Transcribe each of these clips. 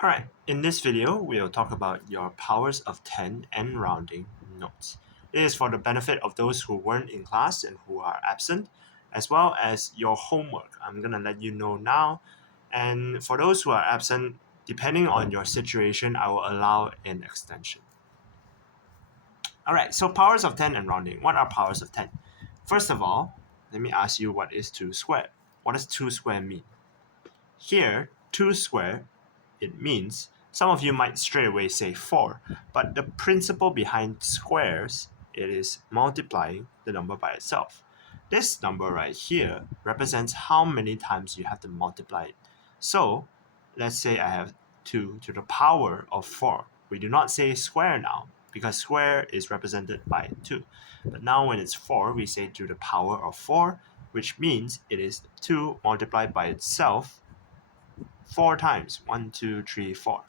Alright, in this video, we'll talk about your powers of 10 and rounding notes. It is for the benefit of those who weren't in class and who are absent, as well as your homework. I'm going to let you know now. And for those who are absent, depending on your situation, I will allow an extension. Alright, so powers of 10 and rounding. What are powers of 10? First of all, let me ask you what is 2 squared. What does 2 squared mean? Here, 2 squared, it means, some of you might straight away say 4, but the principle behind squares, it is multiplying the number by itself. This number right here represents how many times you have to multiply it. So, let's say I have 2 to the power of 4. We do not say square now, because square is represented by 2. But now when it's 4, we say to the power of 4, which means it is 2 multiplied by itself 4 times. 1, 2, 3, 4.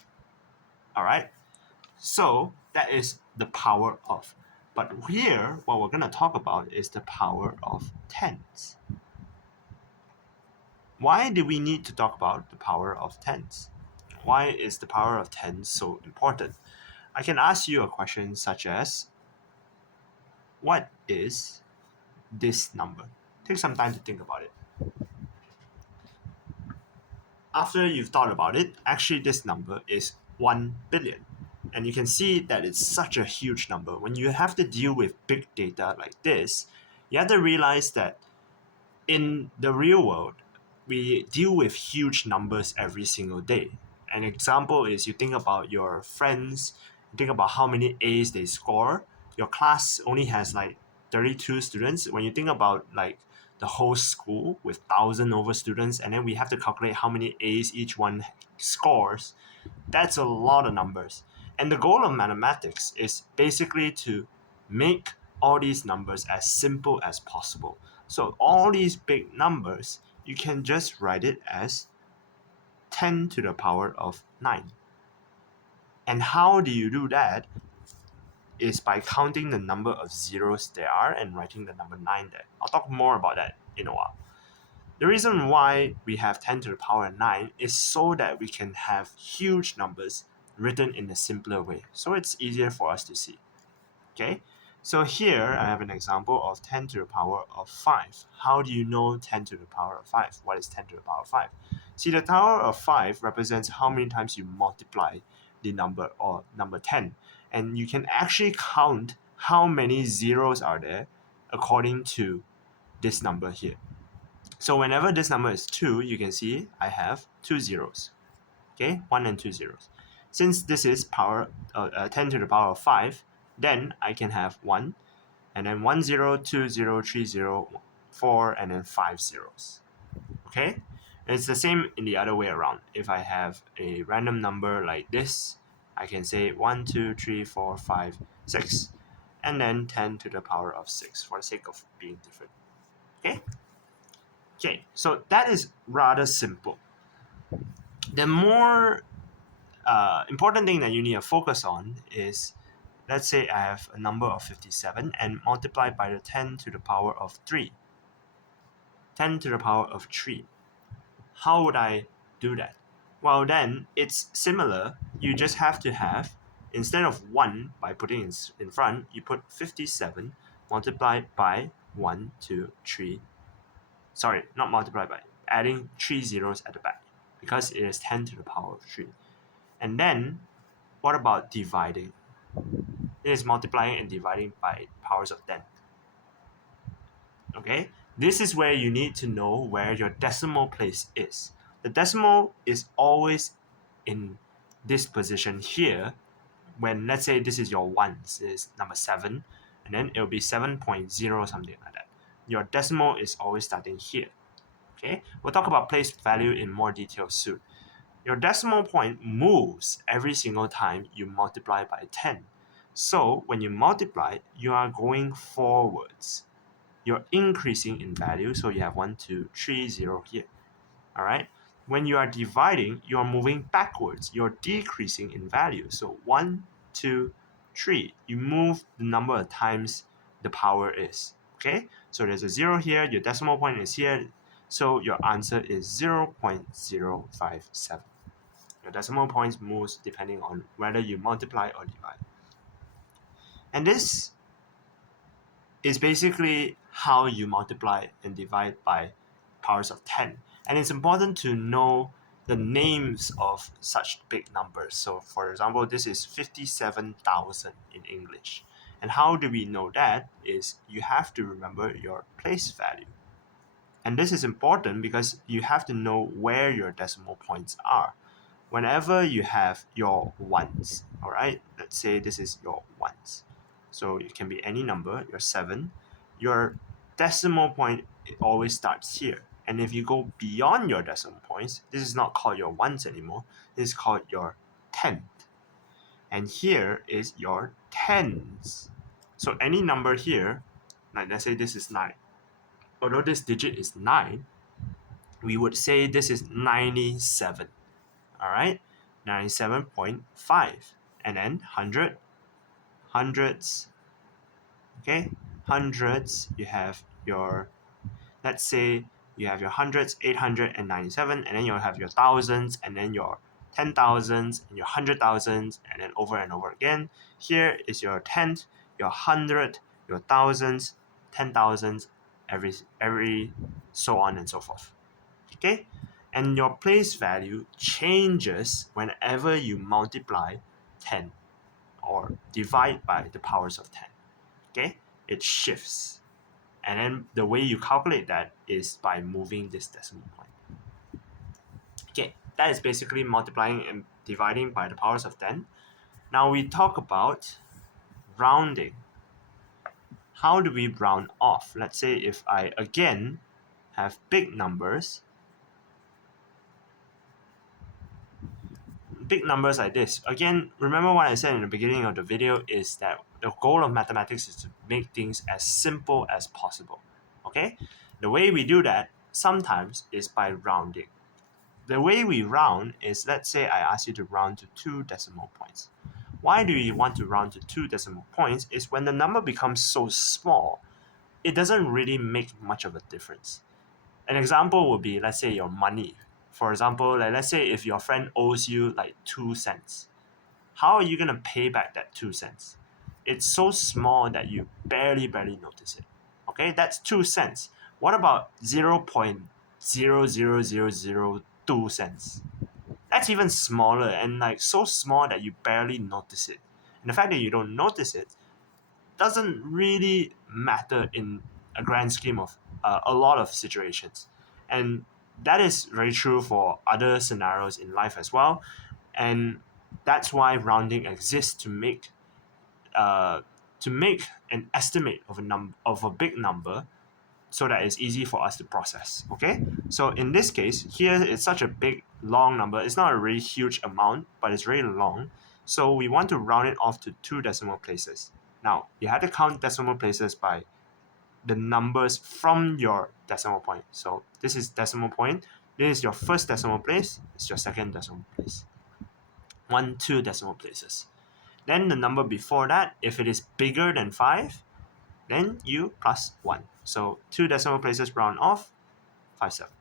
Alright? So that is the power of. But here, what we're going to talk about is the power of tens. Why do we need to talk about the power of tens? Why is the power of tens so important? I can ask you a question such as, what is this number? Take some time to think about it. After you've thought about it, actually this number is 1 billion. And you can see that it's such a huge number. When you have to deal with big data like this, you have to realize that in the real world, we deal with huge numbers every single day. An example is you think about your friends, you think about how many A's they score. Your class only has like 32 students. When you think about like the whole school with 1,000 over students, and then we have to calculate how many A's each one scores, that's a lot of numbers. And the goal of mathematics is basically to make all these numbers as simple as possible. So all these big numbers, you can just write it as 10 to the power of 9. And how do you do that? Is by counting the number of zeros there are and writing the number 9 there. I'll talk more about that in a while. The reason why we have 10 to the power of 9 is so that we can have huge numbers written in a simpler way. So it's easier for us to see. Okay? So here I have an example of 10 to the power of 5. How do you know 10 to the power of 5? What is 10 to the power of 5? See, the power of 5 represents how many times you multiply the number or number 10. And you can actually count how many zeros are there according to this number here. So whenever this number is 2, you can see I have 2 zeros. Okay, 1 and 2 zeros. Since this is 10 to the power of 5, then I can have 1, and then 1 0, 2 0, 3 0, 4, and then 5 zeros. Okay? And it's the same in the other way around. If I have a random number like this, I can say 1, 2, 3, 4, 5, 6, and then 10 to the power of 6 for the sake of being different. Okay? Okay, so that is rather simple. The more important thing that you need to focus on is, let's say I have a number of 57 and multiply by the 10 to the power of 3. 10 to the power of 3. How would I do that? Well, then it's similar. You just have to have, instead of 1 by putting it in front, you put 57 multiplied by 1, 2, 3. Sorry, not multiplied by, adding 3 zeros at the back because it is 10 to the power of 3. And then, what about dividing? It is multiplying and dividing by powers of 10. Okay? This is where you need to know where your decimal place is. The decimal is always in this position here. When, let's say, this is your ones, is number 7, and then it will be 7.0 something like that. Your decimal is always starting here. Okay? We'll talk about place value in more detail soon. Your decimal point moves every single time you multiply by 10. So when you multiply, you are going forwards. You're increasing in value, so you have 1, 2, 3, 0 here. All right? When you are dividing, you're moving backwards. You're decreasing in value. So 1, 2, 3. You move the number of times the power is. Okay? So there's a 0 here. Your decimal point is here. So your answer is 0.057. Your decimal points moves depending on whether you multiply or divide. And this is basically how you multiply and divide by powers of 10. And it's important to know the names of such big numbers. So for example, this is 57,000 in English. And how do we know that? Is you have to remember your place value. And this is important because you have to know where your decimal points are. Whenever you have your ones, all right, let's say this is your ones. So it can be any number, your 7. Your decimal point always starts here. And if you go beyond your decimal points, this is not called your ones anymore. This is called your tenth. And here is your tens. So any number here, like let's say this is 9. Although this digit is 9, we would say this is 97. All right, 97.5. And then 100, hundreds, okay? Hundreds, you have your, let's say you have your hundreds, 897, and then you'll have your thousands, and then your 10,000s, and your 100,000s, and then over and over again. Here is your tenth, your hundred, your thousands, 10,000s, every so on and so forth. Okay? And your place value changes whenever you multiply 10 or divide by the powers of 10. Okay? It shifts. And then the way you calculate that is by moving this decimal point. Okay, that is basically multiplying and dividing by the powers of 10. Now we talk about rounding. How do we round off? Let's say if I again have big numbers like this. Again, remember what I said in the beginning of the video is that the goal of mathematics is to make things as simple as possible. Okay? The way we do that sometimes is by rounding. The way we round is, let's say I ask you to round to 2 decimal points. Why do you want to round to 2 decimal points is when the number becomes so small, it doesn't really make much of a difference. An example would be, let's say, your money. For example, like, let's say if your friend owes you like 2 cents, how are you going to pay back that 2 cents? It's so small that you barely notice it. Okay, that's 2 cents. What about 0.00002 cents? That's even smaller, and like so small that you barely notice it. And the fact that you don't notice it doesn't really matter in a grand scheme of a lot of situations. And that is very true for other scenarios in life as well. And that's why rounding exists to make an estimate of a big number so that it's easy for us to process. Okay, so in this case here, it's such a big long number. It's not a really huge amount, but it's very long, so we want to round it off to 2 decimal places. Now you have to count decimal places by the numbers from your decimal point. So this is decimal point, this is your first decimal place, it's your second decimal place. 1, 2 decimal places. Then the number before that, if it is bigger than 5, then you plus 1. So 2 decimal places round off, 5, 7.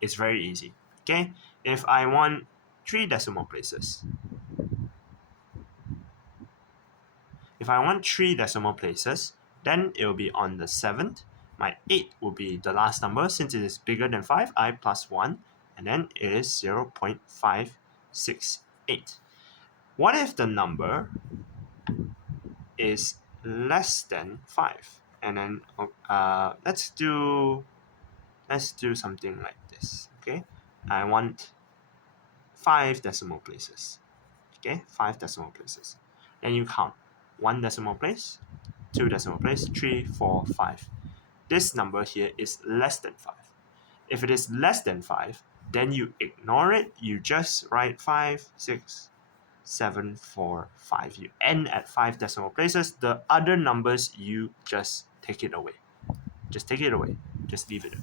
It's very easy. Okay? If I want 3 decimal places, then it will be on the 7th. My 8 will be the last number. Since it is bigger than 5, I plus 1, and then it is 0.568. What if the number is less than 5? And then let's do something like this. Okay, I want 5 decimal places. Okay, 5 decimal places. Then you count 1 decimal place, 2 decimal place, 3, 4, 5. This number here is less than 5. If it is less than 5, then you ignore it. You just write 5, 6, 7, 4, 5. You end at 5 decimal places. The other numbers, you just take it away. Just take it away. Just leave it.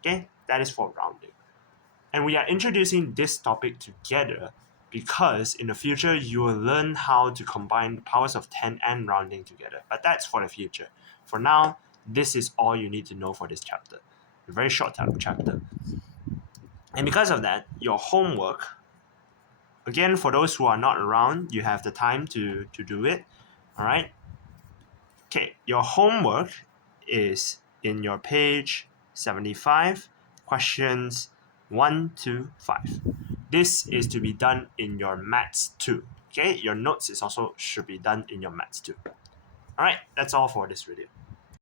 Okay, that is for rounding. And we are introducing this topic together because in the future you will learn how to combine the powers of 10 and rounding together. But that's for the future. For now, this is all you need to know for this chapter. A very short chapter. And because of that, your homework, again, for those who are not around, you have the time to do it. All right. Okay, your homework is in your page 75, questions 1 to 5. This is to be done in your maths 2. Okay, your notes is also should be done in your maths 2. All right, that's all for this video.